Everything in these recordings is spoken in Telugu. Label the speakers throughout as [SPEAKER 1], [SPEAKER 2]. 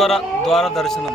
[SPEAKER 1] ఉత్తర ద్వార దర్శనం.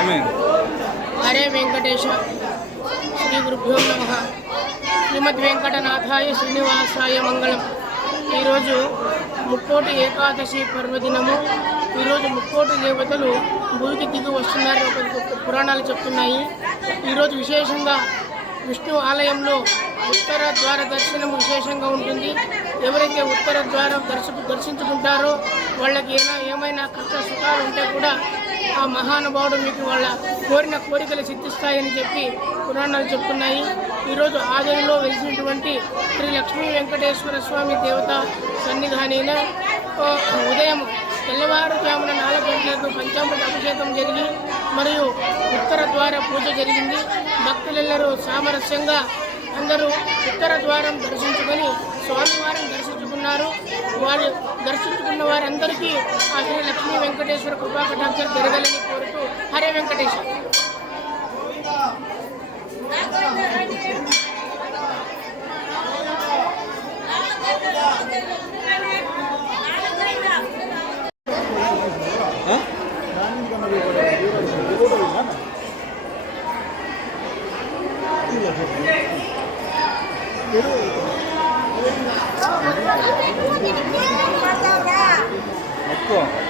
[SPEAKER 1] స్వామి.
[SPEAKER 2] హరే వెంకటేశ శ్రీ గురుభ్యో నమ. శ్రీమద్ వెంకటనాథాయ శ్రీనివాసాయ మంగళం. ఈరోజు ముక్కోటి ఏకాదశి పర్వదినము. ఈరోజు ముక్కోటి దేవతలు భూమికి దిగి వస్తున్నారని ఒక ఒక పురాణాలు చెప్తున్నాయి. ఈరోజు విశేషంగా విష్ణు ఆలయంలో ఉత్తర ద్వార దర్శనం విశేషంగా ఉంటుంది. ఎవరైతే ఉత్తర ద్వారం దర్శకు దర్శించుకుంటారో వాళ్ళకి ఏమైనా ఏమైనా కష్ట సుఖాలు ఉంటే కూడా ఆ మహానుభావుడు మీకు వాళ్ళ కోరిన కోరికలు సిద్ధిస్తాయని చెప్పి పురాణాలు చెప్తున్నాయి. ఈరోజు ఆదరణలో వెలిసినటువంటి శ్రీ లక్ష్మీ వెంకటేశ్వర స్వామి దేవత సన్నిధానైన ఉదయం తెల్లవారుజామున నాలుగు గంటలకు పంచామృత అభిషేకం జరిగి మరియు ఉత్తర ద్వార పూజ జరిగింది. భక్తులెల్లరూ సామరస్యంగా అందరూ ఉత్తర ద్వారం దర్శించుకొని స్వామివారిని దర్శించుకున్నారు. వారు దర్శించుకున్న వారందరికీ ఆ శ్రీ లక్ష్మీ వెంకటేశ్వర కృపా కటాక్షాలు జరగాలని కోరుతూ హరే వెంకటేశ్వర
[SPEAKER 1] ఎక్కువ
[SPEAKER 3] 不错。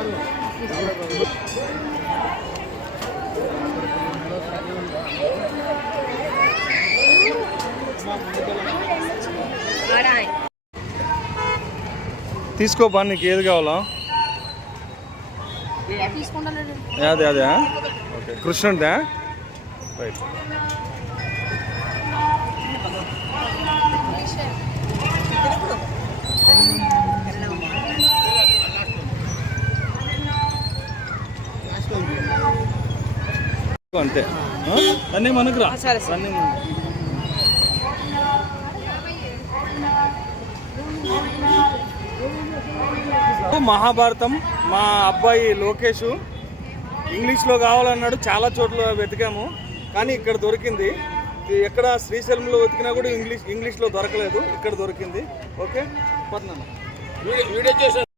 [SPEAKER 3] గోవింద అక్క టెంకాయలు అక్కడక్క
[SPEAKER 1] తీసుకో బా నీకు ఏది కావాలా? అదే అదే ఓకే. కృష్ణుడిదా? రైట్. అంతే. ఆ? దాన్ని మనకు. రా దాన్ని మహాభారతం. మా అబ్బాయి లోకేష్ ఇంగ్లీష్లో కావాలన్నాడు చాలా చోట్ల వెతికాము. కానీ ఇక్కడ దొరికింది. ఎక్కడ శ్రీశైలంలో వెతికినా కూడా ఇంగ్లీష్ ఇంగ్లీష్లో దొరకలేదు. ఇక్కడ దొరికింది. ఓకే? పద్నాన్న